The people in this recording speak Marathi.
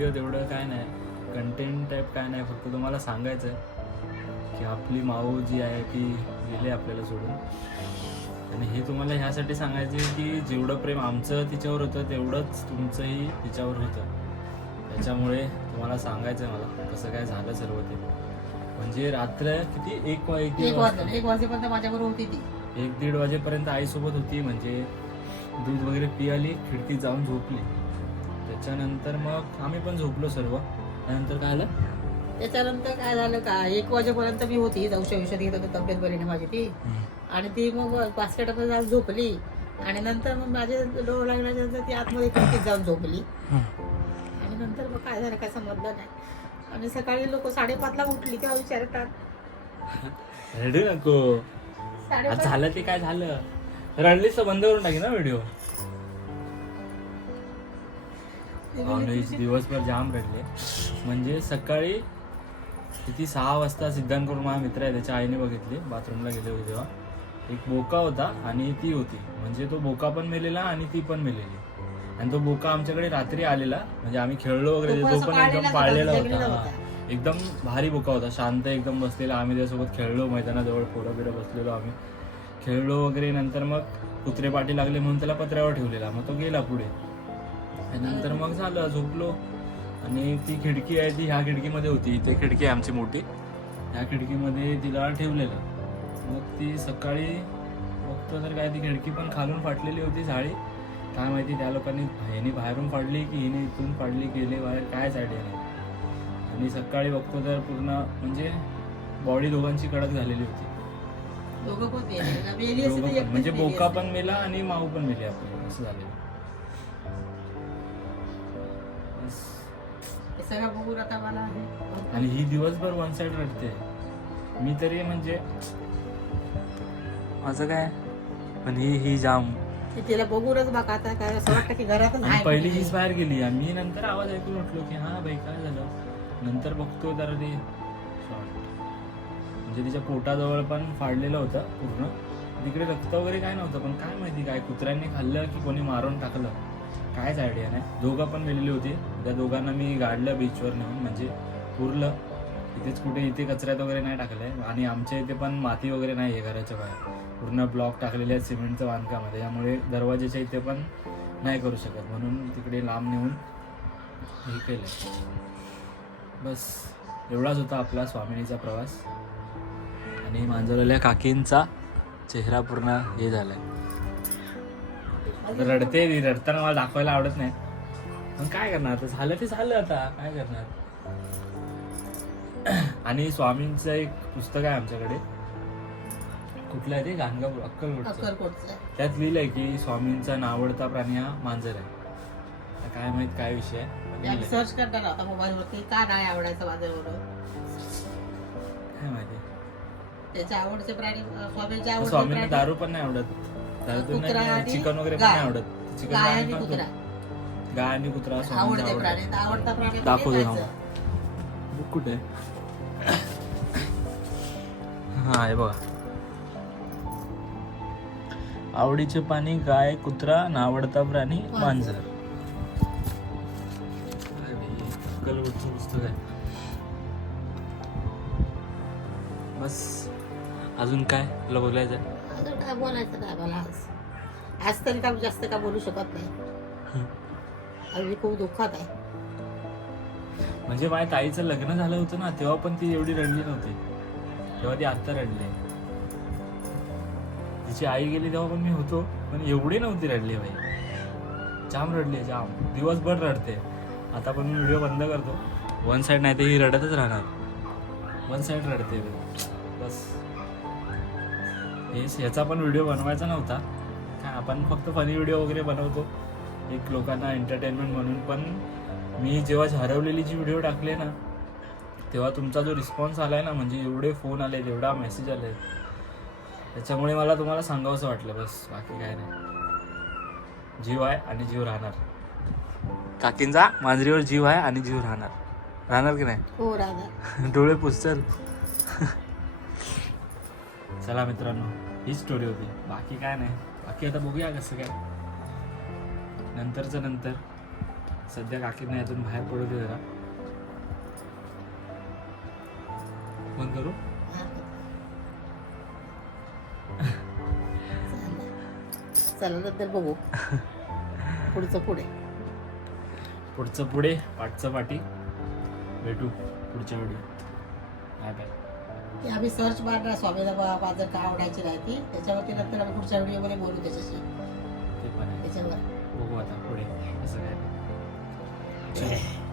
व्हिडिओ तेवढं काय नाही, कंटेंट टाईप काय नाही, फक्त तुम्हाला सांगायचं आहे की आपली माऊ जी आहे ती गेली आपल्याला सोडून. आणि हे तुम्हाला ह्यासाठी सांगायचं आहे की जेवढं प्रेम आमचं तिच्यावर होतं तेवढंच तुमचंही तिच्यावर होतं. त्याच्यामुळे तुम्हाला सांगायचं आहे मला कसं काय झालं सर्व ते. म्हणजे रात्र किती एक वाजेपर्यंत माझ्याबरोबर होती ती. 1-1:30 वाजेपर्यंत आईसोबत होती. म्हणजे दूध वगैरे पियाली, खिडकीत जाऊन झोपली. त्याच्यानंतर मग आम्ही पण झोपलो सर्व. त्यानंतर काय आलं, त्याच्यानंतर काय झालं का 1 वाजेपर्यंत मी होती, औषध घेत होती, तब्येत बरी नाही माझी ती. आणि ती मग बास्केटमध्ये जाऊन झोपली. आणि नंतर मग माझे डोळ लागल्याच्या नंतर ती आतमध्ये खिडकीत जाऊन झोपली. आणि नंतर मग काय झालं काय समजलं नाही. आणि सकाळी लोक 5:30ला उठली तेव्हा विचारतात, रडू नको, आज झालं ते काय झालं. रडलीच तर बंद करून टाकी ना व्हिडिओ. दिवसभर जाम रडले. म्हणजे सकाळी किती 6 वाजता सिद्धांत करून माझा मित्र आहे त्याच्या आईने बघितली, बाथरूमला गेले होते तेव्हा. एक बोका होता आणि ती होती. म्हणजे तो बोका पण मेलेला आणि ती पण मेलेली. आणि तो बोका आमच्याकडे रात्री आलेला, म्हणजे आम्ही खेळलो वगैरे. तो पण एकदम पाळलेला होता, एकदम भारी बोका होता, शांत एकदम बसलेला. आम्ही त्यासोबत खेळलो मैदानाजवळ, पोरं बिरं बसलेलो आम्ही, खेळलो वगैरे. नंतर मग कुत्रे पाठी लागले म्हणून त्याला पत्र्यावर ठेवलेला, मग तो गेला पुढे. आणि नंतर मग झालं, झोपलो. आणि ती खिडकी आहे ती ह्या खिडकीमध्ये होती, इथे खिडकी आहे आमची मोठी, ह्या खिडकीमध्ये तिला ठेवलेलं. मग ती सकाळी बघतो तर काय ती खिडकी पण खालून फाटलेली होती, जाळी. काय माहिती त्या लोकांनी ह्यानी बाहेरून फाडली की हिने इथून फाडली, गेले बाहेर, कायच आयडिया नाही. आणि सकाळी बघतो तर पूर्ण म्हणजे बॉडी दोघांची कडक झालेली होती. म्हणजे बोका पण मेला आणि माऊ पण मेली आपली, असं झालेलं. आणि ही दिवसभर वन साइड रडते. मी तरी म्हणजे माझं काय, पण ही जाम तिला बघूनच बघा आता काय असं वाटतं की घरातच आहे. पहिली हीच बाहेर गेली. आम्ही नंतर आवाज ऐकून उठलो की हा बाई काय झालं. नंतर बघतो तर ते शॉर्ट, म्हणजे तिच्या पोटाजवळ पण फाडलेलं होतं पूर्ण. तिकडे रक्त वगैरे काय नव्हतं, पण काय माहिती काय कुत्र्यांनी खाल्लं की कोणी मारून टाकलं, कायच आयडिया नाही. दोघं पण मेलेली होती. त्या दोघांना मी गाडलं बीचवर नेऊन, म्हणजे पुरलं. इथेच कुठे इथे कचऱ्यात वगैरे नाही टाकलंय. आणि आमच्या इथे पण माती वगैरे नाही आहे घराच्या बाहेर, पूर्ण ब्लॉक टाकलेले आहेत सिमेंटचं बांधकाम आहे, त्यामुळे दरवाजाच्या इथे पण नाही करू शकत, म्हणून तिकडे लांब नेऊन हे केलं. बस एवढाच होता आपला स्वामिनीचा प्रवास. आणि मांजरवाल्या काकींचा चेहरा पूर्ण हे झालाय, रडते. रडताना मला दाखवायला आवडत नाही, पण काय करणार, आता झालं ते झालं, आता काय करणार. आणि स्वामींचं एक पुस्तक आहे आमच्याकडे, कुठलं आहे ते, गाणगापूर अक्कलकोटचं. त्यात लिहिलंय की स्वामींचा नावडता प्राणी हा मांजर आहे. काय माहित काय विषय आहे, सर्च करतात आता मोबाईलवरती का नाही आवडायचं मांजर, काय माहिती. त्याच्या आवडचे प्राणी स्वामींना दारू पण नाही आवडत, चिकन वगैरे पण नाही आवडत. चिकन गाय आणि कुत्रा आवडता प्राणी दाखवतो ना कुठे. हा आहे बघा, आवडीचे प्राणी गाय, कुत्रा, नावडता प्राणी मांजर. पुस्तक आहे. बस अजून काय तुला बोलायचं? अजून काय बोलायचं नाही मला. आज तरी काय जास्त काय बोलू शकत नाही. अगदी खूप दुःखात आहे. म्हणजे माझ्या ताईचं लग्न झालं होतं ना, तेव्हा पण ती एवढी रडली नव्हती, तेव्हा ती आत्ता रडली. तिची आई गेली तेव्हा पण मी होतो, पण एवढी नव्हती रडली बाई, जाम रडली, जाम दिवसभर रडते. आता पण मी व्हिडिओ बंद करतो, वन साइड नाही तर ही रडतच राहणार, वन साइड रडते बस. ह्याचा पण व्हिडिओ बनवायचा नव्हता काय, आपण फक्त फनी व्हिडिओ वगैरे बनवतो एक लोकांना एंटरटेनमेंट म्हणून. पण मी जेव्हा हरवलेली जी व्हिडिओ टाकले ना, तेव्हा तुमचा जो रिस्पॉन्स आलाय ना, म्हणजे एवढे फोन आले, एवढा मेसेज आले, त्याच्यामुळे मला तुम्हाला सांगावंसं वाटलं बस, बाकी काय नाही. जीव आहे आणि जीव राहणार. काकींचा मांजरीवर जीव आहे आणि जीव राहणार की नाही? हो राहणार. डोळे पुसचल. चला मित्रांनो, ही स्टोरी होती, बाकी काय नाही. बाकी आता बघूया कसं काय नंतरचं नंतर. सध्या काकींना यातून बाहेर पडू दे जरा. फोन करू. चला नंतर बघू पुढचं पुढे. पुढचं पुढे पाठचं पाठी. भेटू पुढच्या व्हिडिओ. Bye bye. ते आम्ही सर्च मारणार स्वामीला माझं का आवडायची नाही ती, त्याच्यावरती नंतर आम्ही पुढच्या व्हिडिओमध्ये बोलू त्याच्याशी. ते पण आहे. त्याच्यावर बघू आता पुढे असं काय. चलो.